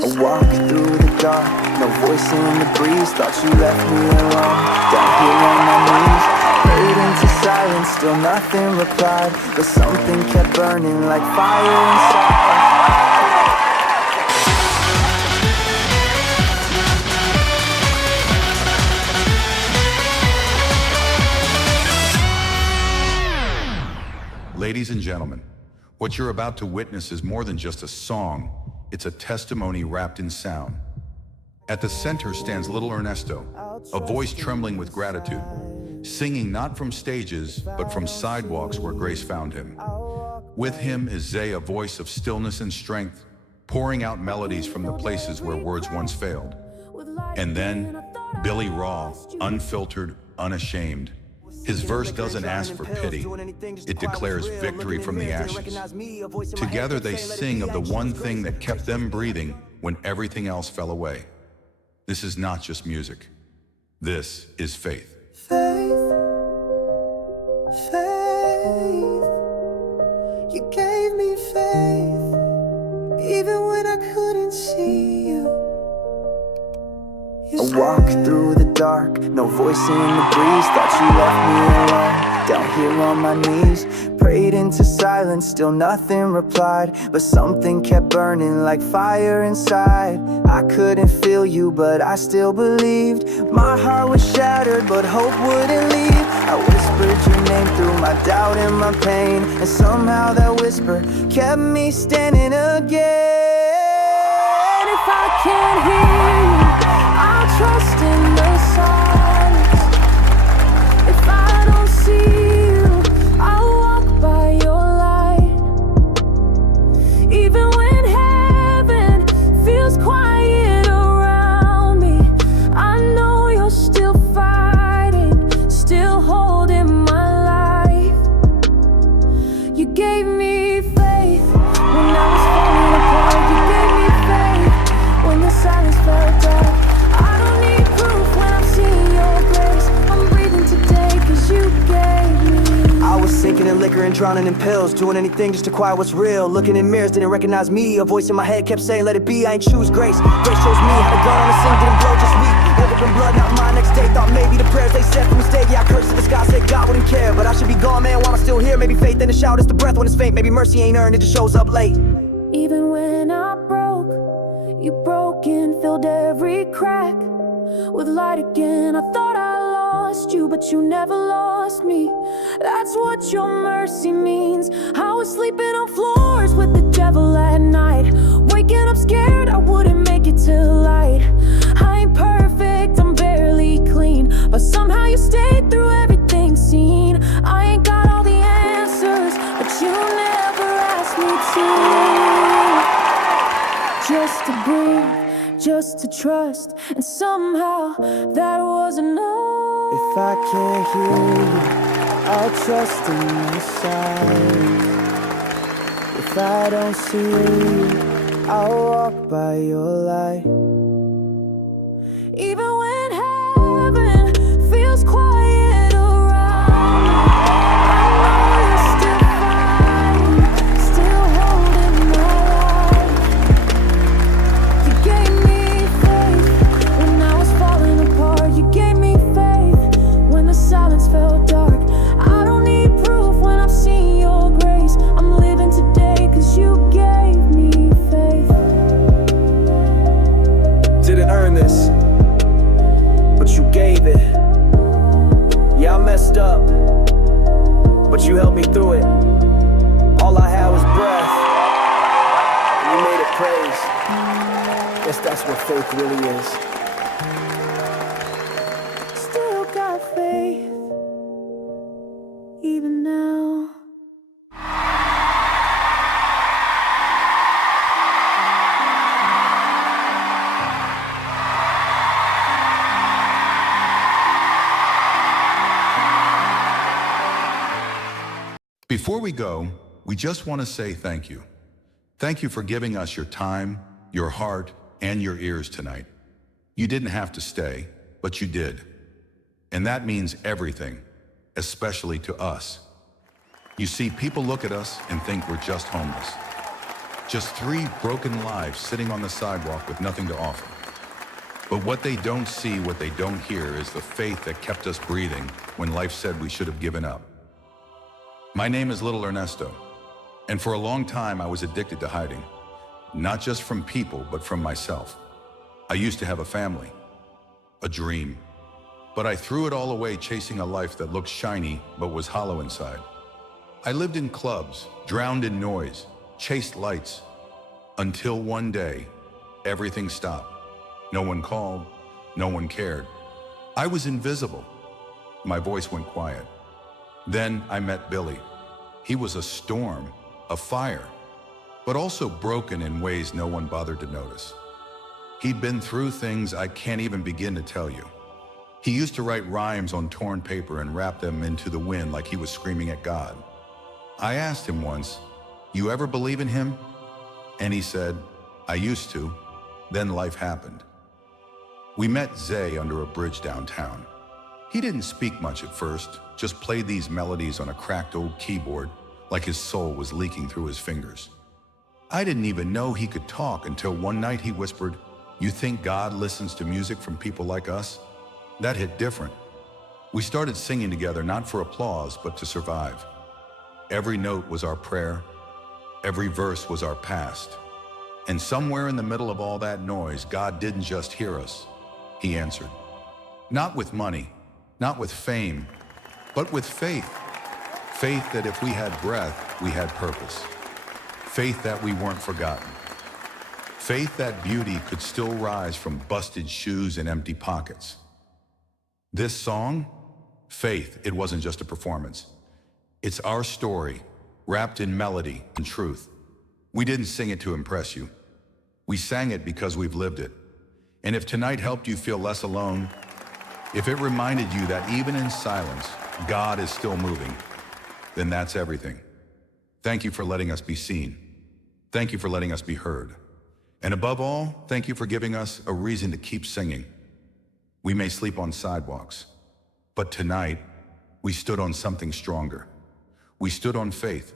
I walk through the dark, no voice in the breeze. Thought you left me alone, down here on my knees. Prayed into silence, still nothing replied, but something kept burning like fire inside. Ladies and gentlemen, what you're about to witness is more than just a song. It's a testimony wrapped in sound. At the center stands little Ernesto, a voice trembling with gratitude, singing not from stages, but from sidewalks where grace found him. With him is Zay, a voice of stillness and strength, pouring out melodies from the places where words once failed. And then, Billy Raw, unfiltered, unashamed. His verse doesn't ask for pity, it declares victory from the ashes. Together they sing of the one thing that kept them breathing when everything else fell away. This is not just music. This is faith. Faith, faith, you gave me faith, even when I couldn't see you. I walk through the dark, no voice in the breeze. Thought you left me alone, down here on my knees. Prayed into silence, still nothing replied, but something kept burning like fire inside. I couldn't feel you, but I still believed. My heart was shattered, but hope wouldn't leave. I whispered your name through my doubt and my pain, and somehow that whisper kept me standing again. If I can't hear you, I'll trust in the silence. If I don't see you, I'll walk by your light. Even when heaven feels quiet around me, I know you're still fighting, still holding my life. You gave me faith when I was falling apart. You gave me faith when the silence felt dark. I don't need proof when I'm seeing your grace. I'm breathing today cause you gave me. I was sinking in liquor and drowning in pills, doing anything just to quiet what's real. Looking in mirrors, didn't recognize me. A voice in my head kept saying, let it be, I ain't choose grace. Grace shows me how to gun on the scene, didn't blow just weak. Woke up in blood, not mine. Next day, thought maybe the prayers they said from mistake. Yeah, I cursed to the sky, said God wouldn't care, but I should be gone, man, while I'm still here. Maybe faith in the shout is the breath when it's faint. Maybe mercy ain't earned, it just shows up late. Even when I broke, you broke and filled every crack with light again. I thought I lost you, but you never lost me. That's what your mercy means. I was sleeping on floors with the devil at night, waking up scared I wouldn't make it till light. I ain't perfect, I'm barely clean, but somehow you stayed through everything seen. I ain't got all the answers, but you never asked me to. Just to breathe, just to trust, and somehow that was enough. If I can't hear you, I'll trust in the silence. If I don't see you, I'll walk by your light. Even when heaven feels quiet around me, I know you're still fighting, still holding my life. You gave me faith when I was falling apart. You gave me faith when the silence felt dark. I don't need proof when I've seen your grace. I'm living today cause you gave me faith. Didn't earn this, but you gave it. Yeah, I messed up, but you helped me through it. All I had was breath, and you made it praise. Guess that's what faith really is. Still got faith, even now. Before we go, we just want to say thank you. Thank you for giving us your time, your heart, and your ears tonight. You didn't have to stay, but you did. And that means everything, especially to us. You see, people look at us and think we're just homeless. Just 3 broken lives sitting on the sidewalk with nothing to offer. But what they don't see, what they don't hear, is the faith that kept us breathing when life said we should have given up. My name is Little Ernesto, and for a long time I was addicted to hiding. Not just from people, but from myself. I used to have a family, a dream, but I threw it all away chasing a life that looked shiny but was hollow inside. I lived in clubs, drowned in noise, chased lights, until one day, everything stopped. No one called, no one cared. I was invisible. My voice went quiet. Then I met Billy. He was a storm, a fire, but also broken in ways no one bothered to notice. He'd been through things I can't even begin to tell you. He used to write rhymes on torn paper and rap them into the wind like he was screaming at God. I asked him once, "You ever believe in him?" And he said, "I used to." Then life happened. We met Zay under a bridge downtown. He didn't speak much at first, just played these melodies on a cracked old keyboard like his soul was leaking through his fingers. I didn't even know he could talk until one night he whispered, "You think God listens to music from people like us?" That hit different. We started singing together, not for applause, but to survive. Every note was our prayer. Every verse was our past. And somewhere in the middle of all that noise, God didn't just hear us. He answered. Not with money, not with fame, but with faith. Faith that if we had breath, we had purpose. Faith that we weren't forgotten. Faith that beauty could still rise from busted shoes and empty pockets. This song, Faith, it wasn't just a performance. It's our story, wrapped in melody and truth. We didn't sing it to impress you. We sang it because we've lived it. And if tonight helped you feel less alone, if it reminded you that even in silence, God is still moving, then that's everything. Thank you for letting us be seen. Thank you for letting us be heard. And above all, thank you for giving us a reason to keep singing. We may sleep on sidewalks, but tonight, we stood on something stronger. We stood on faith.